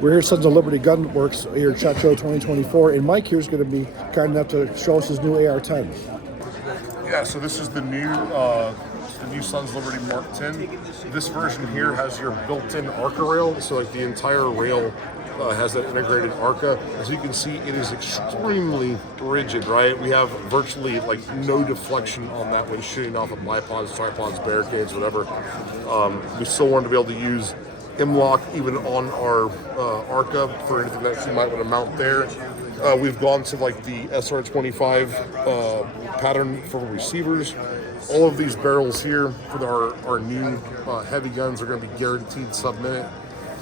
We're here at Sons of Liberty Gunworks here at SHOT Show 2024, and Mike here is going to be kind enough to show us his new AR-10. Yeah, so this is the new Sons of Liberty Mark 10. This version here has your built-in ARCA rail, so like the entire rail has that integrated ARCA. As you can see, it is extremely rigid, right? We have virtually like no deflection on that when shooting off of bipods, tripods, barricades, whatever. We still want to be able to use M-lock even on our ARCA for anything that you might want to mount there. We've gone to like the SR25 pattern for receivers. All of these barrels here for our new heavy guns are going to be guaranteed sub-minute.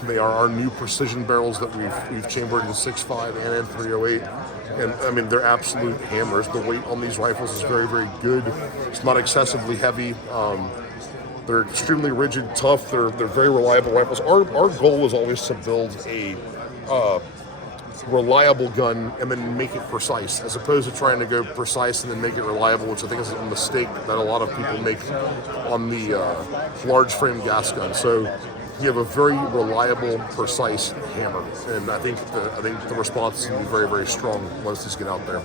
They are our new precision barrels that we've chambered in 6.5 and M308. And I mean, they're absolute hammers. The weight on these rifles is very, very good. It's not excessively heavy. They're extremely rigid, tough. They're very reliable rifles. Our goal is always to build a reliable gun and then make it precise, as opposed to trying to go precise and then make it reliable, which I think is a mistake that a lot of people make on the large frame gas gun. So you have a very reliable, precise hammer, and I think the response is going to be very, very strong once these get out there.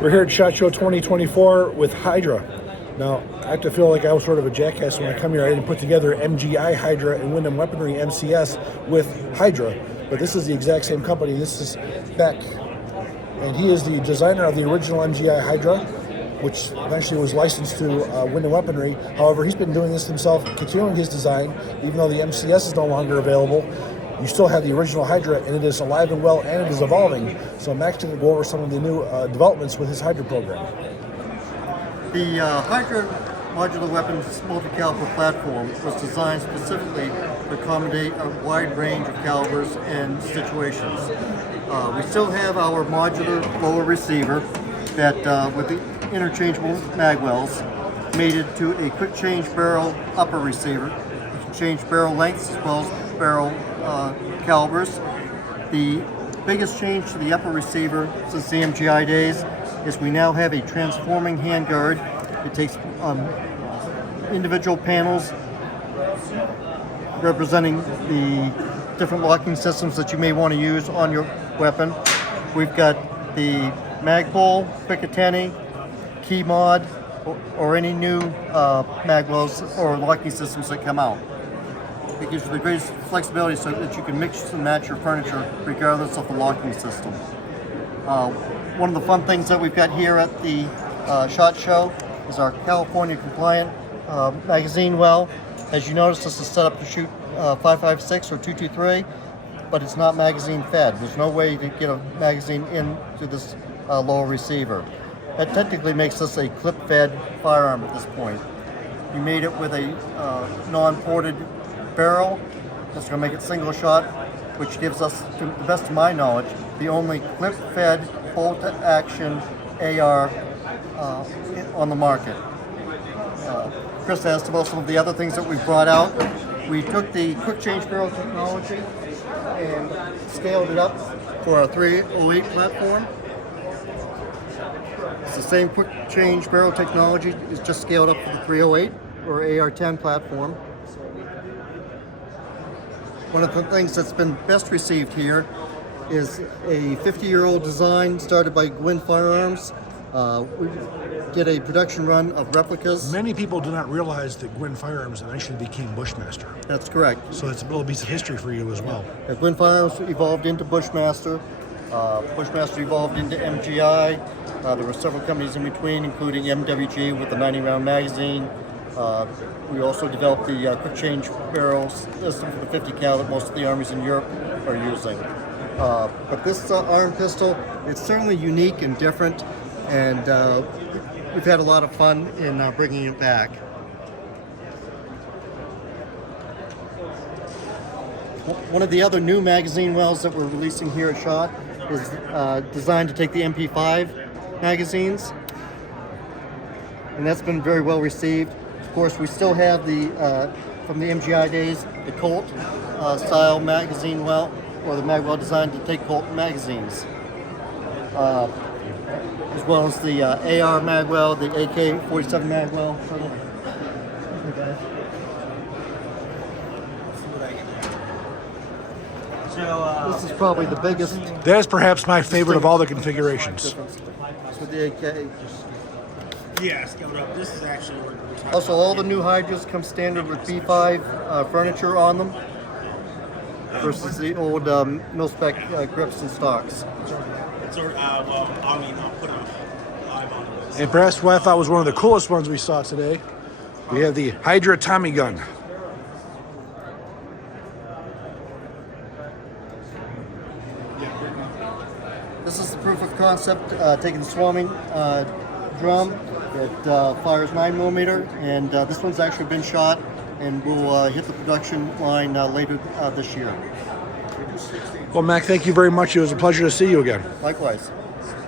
We're here at SHOT Show 2024 with Hydra. Now, I have to feel like I was sort of a jackass when I come here. I didn't put together MGI Hydra and Wyndham Weaponry MCS with Hydra, but this is the exact same company. This is Beck, and he is the designer of the original MGI Hydra, which eventually was licensed to Wyndham Weaponry. However, he's been doing this himself, continuing his design, even though the MCS is no longer available. You still have the original Hydra, and it is alive and well, and it is evolving. So Max is going to go over some of the new developments with his Hydra program. The Hydra modular weapons multi-caliber platform was designed specifically to accommodate a wide range of calibers and situations. We still have our modular lower receiver that, with the interchangeable mag wells, mated to a quick change barrel upper receiver. You can change barrel lengths as well as barrel calibers. The biggest change to the upper receiver since the MGI days is we now have a transforming handguard. It takes individual panels representing the different locking systems that you may want to use on your weapon. We've got the mag pull, Picatinny, key mod, or any new mag wells or locking systems that come out. It gives you the greatest flexibility so that you can mix and match your furniture regardless of the locking system. One of the fun things that we've got here at the SHOT Show is our California compliant magazine well. As you notice, this is set up to shoot 5.56 or 223, but it's not magazine fed. There's no way to get a magazine into this lower receiver. That technically makes this a clip-fed firearm at this point. We made it with a non-ported barrel. That's going to make it single shot, which gives us, to the best of my knowledge, the only clip-fed bolt-action AR on the market. Chris asked about some of the other things that we brought out. We took the quick change barrel technology and scaled it up for our 308 platform. It's the same quick change barrel technology, it's just scaled up for the 308 or AR-10 platform. One of the things that's been best received here is a 50-year-old design started by Gwin Firearms. We did a production run of replicas. Many people do not realize that Gwin Firearms eventually became Bushmaster. That's correct. So it's a little piece of history for you as well. Yeah, Gwin Firearms evolved into Bushmaster. Bushmaster evolved into MGI. There were several companies in between, including MWG with the 90-round magazine. We also developed the quick change barrel system for the 50 cal that most of the armies in Europe are using. But this arm pistol, it's certainly unique and different, and we've had a lot of fun in bringing it back. One of the other new magazine wells that we're releasing here at SHOT is designed to take the MP5 magazines, and that's been very well received. Of course, we still have the, from the MGI days, the Colt style magazine well, or the mag well designed to take Colt magazines, as well as the AR mag well, the AK-47 mag well. This is probably the biggest That is perhaps my favorite of all the configurations. difference with the AK. Yeah, scaled up. This is actually what we're talking Also, about. all the new Hydras come standard with B5 furniture on them versus the old mil-spec grips and stocks. Well, I mean, I'll put them live on the And perhaps what I thought was one of the coolest ones we saw today, we have the Hydra Tommy gun. This is the proof of concept, taking the swarming drum. It fires 9mm, and this one's actually been shot and will hit the production line later this year. Well, Mac, thank you very much. It was a pleasure to see you again. Likewise.